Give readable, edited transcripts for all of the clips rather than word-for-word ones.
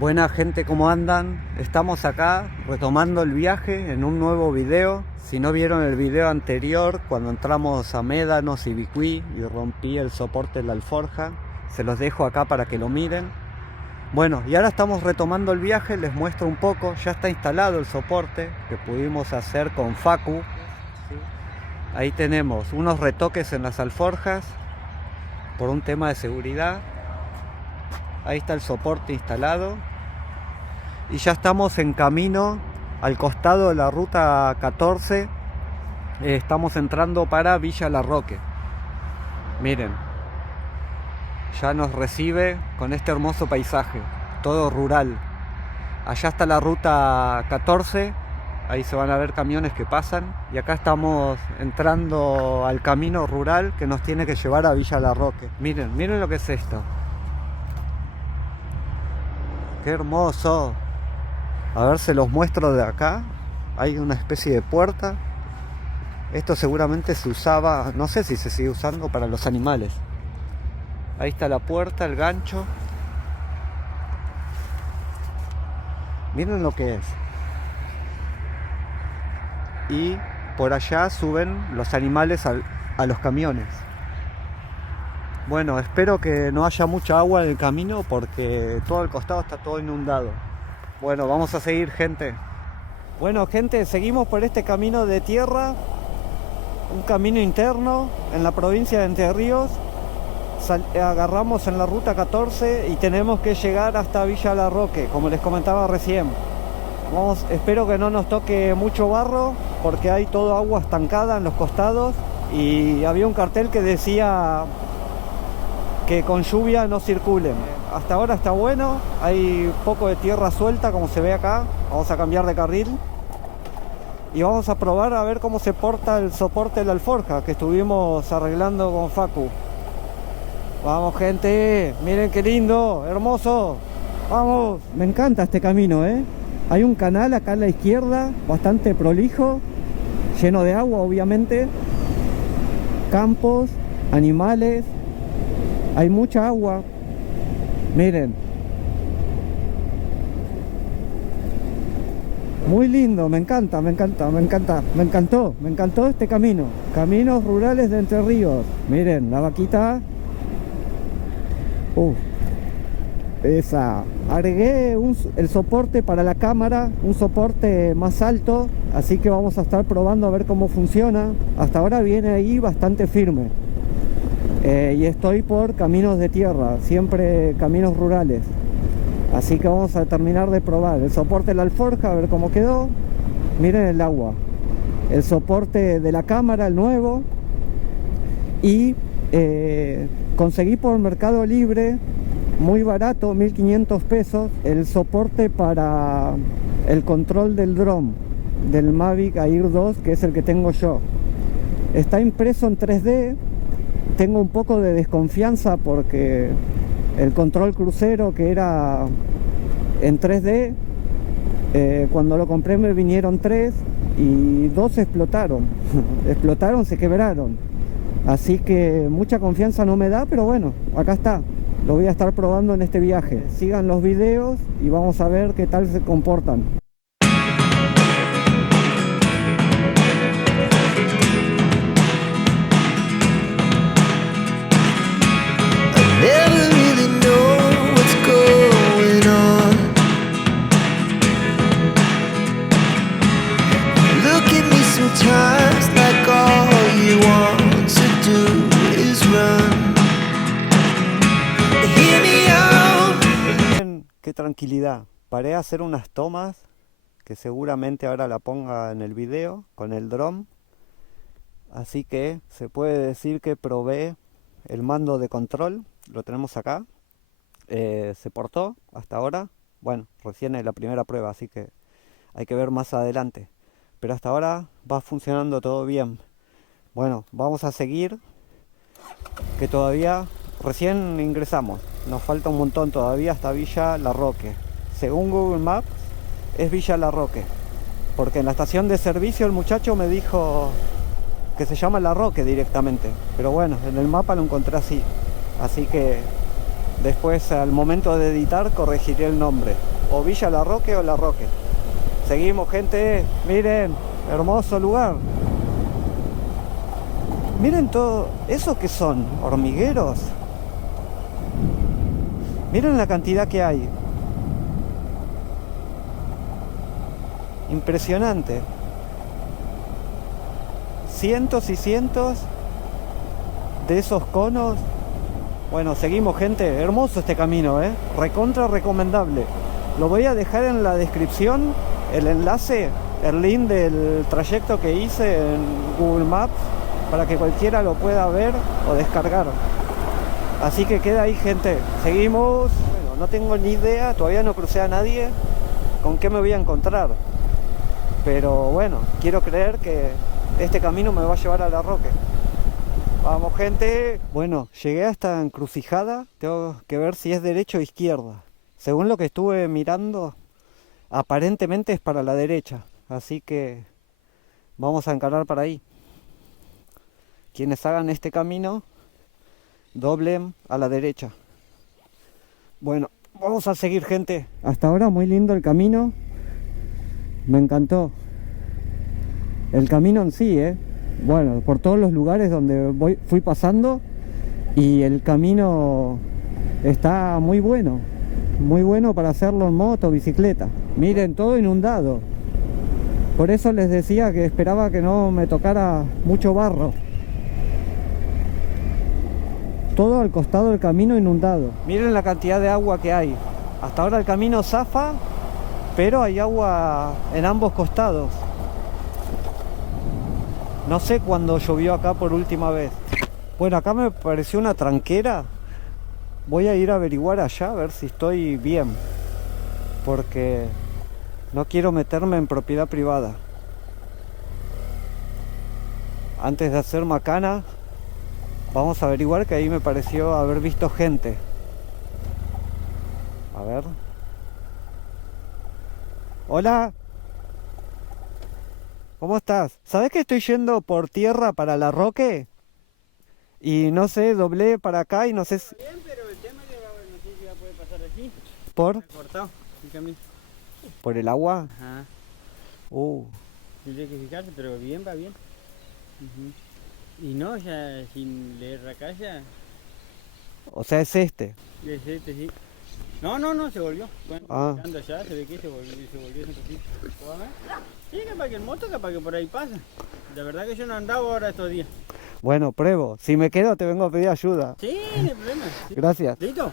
Buena gente, ¿cómo andan? Estamos acá retomando el viaje en un nuevo video. Si no vieron el video anterior, cuando entramos a Médanos y Bicuí y rompí el soporte de la alforja, se los dejo acá para que lo miren. Bueno, y ahora estamos retomando el viaje, les muestro un poco. Ya está instalado el soporte que pudimos hacer con Facu. Ahí tenemos unos retoques en las alforjas por un tema de seguridad. Ahí está el soporte instalado. Y ya estamos en camino al costado de la ruta 14. Estamos entrando para Villa Larroque. Miren, ya nos recibe con este hermoso paisaje, todo rural. Allá está la ruta 14, ahí se van a ver camiones que pasan. Y acá estamos entrando al camino rural que nos tiene que llevar a Villa Larroque. Miren, miren lo que es esto. ¡Qué hermoso! A ver, se los muestro de acá. Hay una especie de puerta. Esto seguramente se usaba, no sé si se sigue usando, para los animales. Ahí está la puerta, el gancho. Miren lo que es. Y por allá suben los animales a los camiones. Bueno, espero que no haya mucha agua en el camino porque todo el costado está todo inundado. Bueno, vamos a seguir, gente. Bueno, gente, seguimos por este camino de tierra, un camino interno en la provincia de Entre Ríos. Agarramos en la ruta 14 y tenemos que llegar hasta Villa Larroque, como les comentaba recién. Espero que no nos toque mucho barro porque hay todo agua estancada en los costados y había un cartel que decía que con lluvia no circulen. Hasta ahora está bueno, hay poco de tierra suelta como se ve acá. Vamos a cambiar de carril y vamos a probar a ver cómo se porta el soporte de la alforja que estuvimos arreglando con Facu. Vamos, gente, miren qué lindo, hermoso. Vamos, me encanta este camino, Hay un canal acá a la izquierda, bastante prolijo, lleno de agua obviamente, campos, animales. Hay mucha agua. Miren. Muy lindo, me encanta, me encanta, me encanta. Me encantó este camino. Caminos rurales de Entre Ríos. Miren, la vaquita. Esa. Agregué el soporte para la cámara, un soporte más alto. Así que vamos a estar probando a ver cómo funciona. Hasta ahora viene ahí bastante firme. Y estoy por caminos de tierra, siempre caminos rurales. Así que vamos a terminar de probar el soporte de la alforja, a ver cómo quedó. Miren el agua. El soporte de la cámara, el nuevo. Y conseguí por Mercado Libre, muy barato, 1500 pesos, el soporte para el control del dron, del Mavic Air 2, que es el que tengo yo. Está impreso en 3D. Tengo un poco de desconfianza porque el control crucero, que era en 3D, cuando lo compré me vinieron 3 y 2 explotaron. Explotaron, se quebraron. Así que mucha confianza no me da, pero bueno, acá está. Lo voy a estar probando en este viaje. Sigan los videos y vamos a ver qué tal se comportan. Never really know what's going on. Look at me sometimes like all you want to do is run. Hear me out. Miren qué tranquilidad. Paré a hacer unas tomas que seguramente ahora la ponga en el video con el dron. Así que se puede decir que probé el mando de control. Lo tenemos acá. Se portó hasta ahora. Bueno, recién es la primera prueba, así que hay que ver más adelante. Pero hasta ahora va funcionando todo bien. Bueno, vamos a seguir, que todavía recién ingresamos. Nos falta un montón todavía hasta Villa Larroque. Según Google Maps es Villa Larroque, porque en la estación de servicio el muchacho me dijo que se llama Larroque directamente. Pero bueno, en el mapa lo encontré así. Así que Después, al momento de editar, corregiré el nombre. O Villa La Roque o La Roque. Seguimos, gente. Miren, hermoso lugar. Miren todo. ¿Esos qué son? ¿Hormigueros? Miren la cantidad que hay. Impresionante. Cientos y cientos de esos conos. Bueno, seguimos, gente. Hermoso este camino, recontra recomendable. Lo voy a dejar en la descripción, el enlace, el link del trayecto que hice en Google Maps, para que cualquiera lo pueda ver o descargar. Así que queda ahí, gente. Seguimos. Bueno, no tengo ni idea, todavía no crucé a nadie con qué me voy a encontrar. Pero bueno, quiero creer que este camino me va a llevar a La Roque. Vamos, gente. Bueno, llegué a esta encrucijada. Tengo que ver si es derecha o izquierda. Según lo que estuve mirando, aparentemente es para la derecha. Así que vamos a encarar para ahí. Quienes hagan este camino, doblen a la derecha. Bueno, vamos a seguir, gente. Hasta ahora muy lindo el camino. Me encantó. El camino en sí, bueno, por todos los lugares donde fui pasando, y el camino está muy bueno para hacerlo en moto o bicicleta. Miren, todo inundado. Por eso les decía que esperaba que no me tocara mucho barro. Todo al costado del camino inundado. Miren la cantidad de agua que hay. Hasta ahora el camino zafa, pero hay agua en ambos costados. No sé cuándo llovió acá por última vez. Bueno, acá me pareció una tranquera. Voy a ir a averiguar allá a ver si estoy bien, porque no quiero meterme en propiedad privada. Antes de hacer macana, vamos a averiguar, que ahí me pareció haber visto gente. A ver. Hola. ¿Cómo estás? ¿Sabés que estoy yendo por tierra para La Roque? Y no sé, doblé para acá y no sé si... Bien, pero el tema es que no sé si va a poder pasar así. ¿Por? Cortado el camino. ¿Por el agua? Ajá. Tendría que fijarse, pero bien, va bien. Y no, ya sin leer la calle. O sea, es este. Es este, sí. No, se volvió. Bueno, ando allá, se ve que se volvió ese poquito. Sí, capaz que en moto, capaz que por ahí pasa. La verdad que yo no andaba ahora estos días. Bueno, pruebo. Si me quedo te vengo a pedir ayuda. Sí, no hay problema. Sí. Gracias. ¿Listo?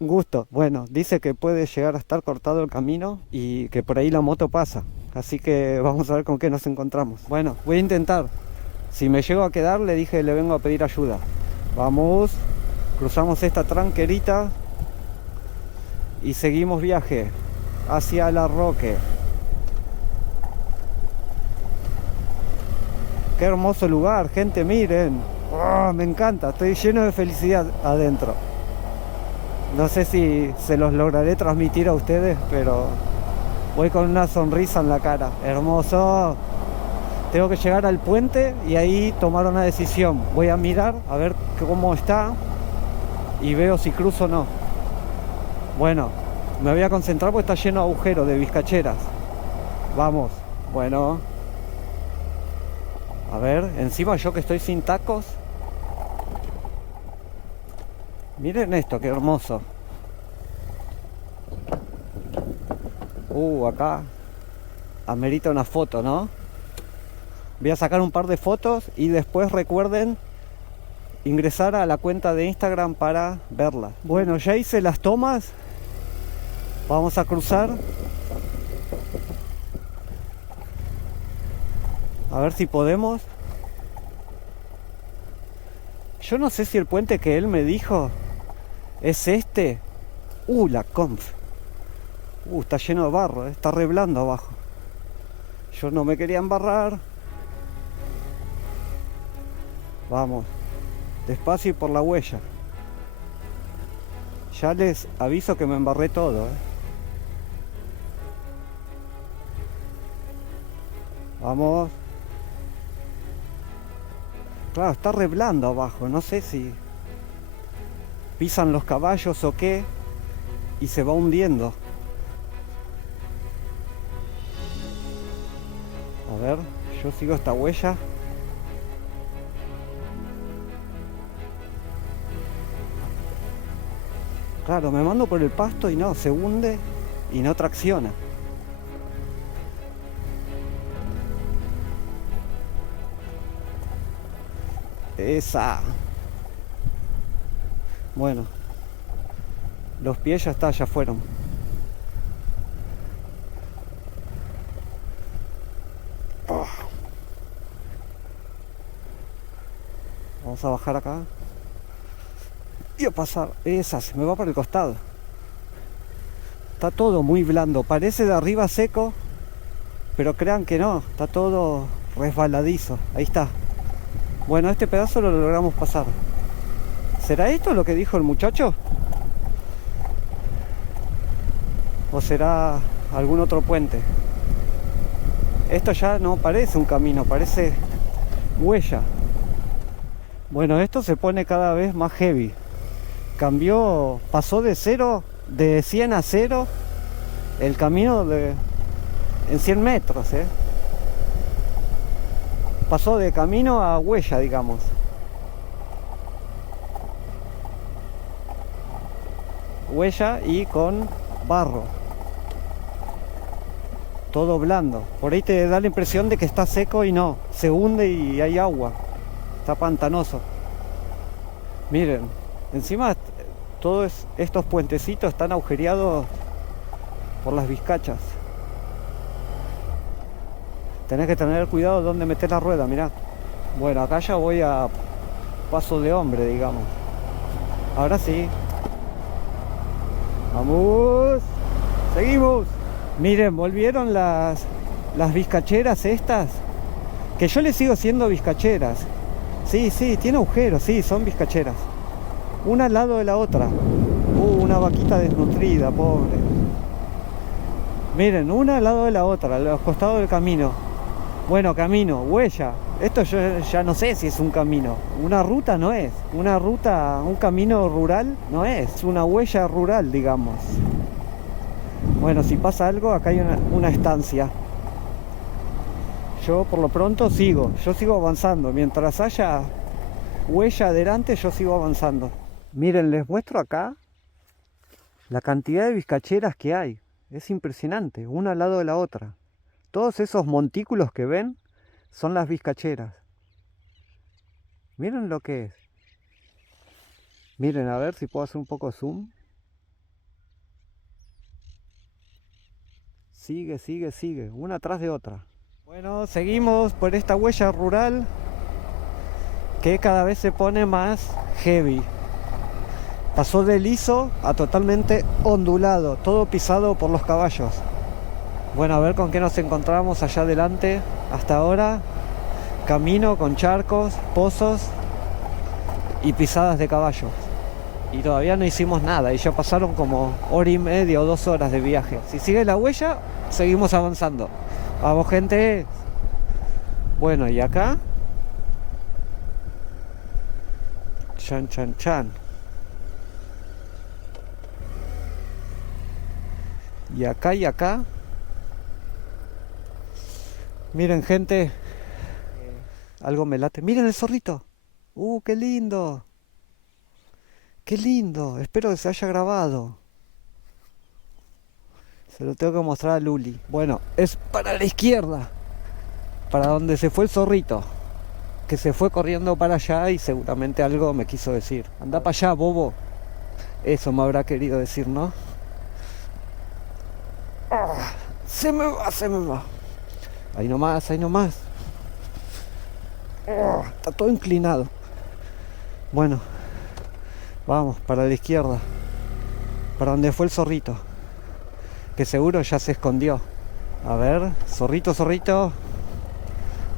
Un gusto. Bueno, dice que puede llegar a estar cortado el camino y que por ahí la moto pasa. Así que vamos a ver con qué nos encontramos. Bueno, voy a intentar. Si me llego a quedar, le dije, le vengo a pedir ayuda. Vamos, cruzamos esta tranquerita y seguimos viaje hacia La Roque. Qué hermoso lugar, gente, miren. Oh, me encanta, estoy lleno de felicidad adentro. No sé si se los lograré transmitir a ustedes, pero voy con una sonrisa en la cara. Hermoso. Tengo que llegar al puente y ahí tomar una decisión. Voy a mirar a ver cómo está y veo si cruzo o no. Bueno, me voy a concentrar porque está lleno de agujeros, de vizcacheras. Vamos, bueno. A ver, encima yo que estoy sin tacos. Miren esto, qué hermoso. Acá amerita una foto, ¿no? Voy a sacar un par de fotos y después recuerden ingresar a la cuenta de Instagram para verla. Bueno, ya hice las tomas. Vamos a cruzar. A ver si podemos. Yo no sé si el puente que él me dijo es este. La conf. Está lleno de barro, está re blando abajo. Yo no me quería embarrar. Vamos, despacio y por la huella. Ya les aviso que me embarré todo, Vamos. Claro, está re blando abajo, no sé si... pisan los caballos o qué, y se va hundiendo. A ver, yo sigo esta huella. Claro, me mando por el pasto y no, se hunde y no tracciona. Esa. Bueno, los pies ya está, ya fueron. Oh. Vamos a bajar acá y a pasar. Esa, se me va por el costado. Está todo muy blando, parece de arriba seco, pero crean que no, está todo resbaladizo. Ahí está. Bueno, este pedazo lo logramos pasar. ¿Será esto lo que dijo el muchacho? ¿O será algún otro puente? Esto ya no parece un camino, parece huella. Bueno, esto se pone cada vez más heavy. Cambió, pasó de 100 a 0 el camino en 100 metros, Pasó de camino a huella, digamos. Huella y con barro. Todo blando. Por ahí te da la impresión de que está seco y no. Se hunde y hay agua. Está pantanoso. Miren, encima todos estos puentecitos están agujereados por las vizcachas. Tenés que tener cuidado donde meter la rueda, mirá. Bueno, acá ya voy a paso de hombre, digamos. Ahora sí. Vamos. Seguimos. Miren, volvieron las vizcacheras estas. Que yo les sigo siendo vizcacheras. Sí, tiene agujeros, sí, son vizcacheras. Una al lado de la otra. Una vaquita desnutrida, pobre. Miren, una al lado de la otra, a los costados del camino. Bueno, camino, huella. Esto yo ya no sé si es un camino. Una ruta no es. Una ruta, un camino rural no es. Una huella rural, digamos. Bueno, si pasa algo, acá hay una estancia. Yo por lo pronto yo sigo avanzando. Mientras haya huella adelante, yo sigo avanzando. Miren, les muestro acá la cantidad de vizcacheras que hay. Es impresionante, una al lado de la otra. Todos esos montículos que ven son las vizcacheras. Miren lo que es. Miren, a ver si puedo hacer un poco zoom. Sigue, una atrás de otra. Bueno, seguimos por esta huella rural que cada vez se pone más heavy. Pasó de liso a totalmente ondulado, todo pisado por los caballos. Bueno, a ver con qué nos encontramos allá adelante. Hasta ahora, camino con charcos, pozos y pisadas de caballos. Y todavía no hicimos nada, y ya pasaron como 1:30 o 2 horas de viaje. Si sigue la huella, seguimos avanzando. Vamos, gente. Bueno, y acá. Chan. Y acá. Miren, gente. Algo me late. Miren el zorrito. ¡Qué lindo! ¡Qué lindo! Espero que se haya grabado. Se lo tengo que mostrar a Luli. Bueno, es para la izquierda. Para donde se fue el zorrito. Que se fue corriendo para allá y seguramente algo me quiso decir. Anda para allá, bobo. Eso me habrá querido decir, ¿no? Se me va. Ahí nomás. Está todo inclinado. Bueno, vamos para la izquierda. Para donde fue el zorrito. Que seguro ya se escondió. A ver, zorrito.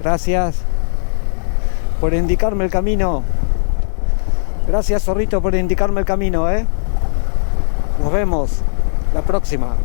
Gracias por indicarme el camino. Gracias, zorrito, por indicarme el camino, Nos vemos la próxima.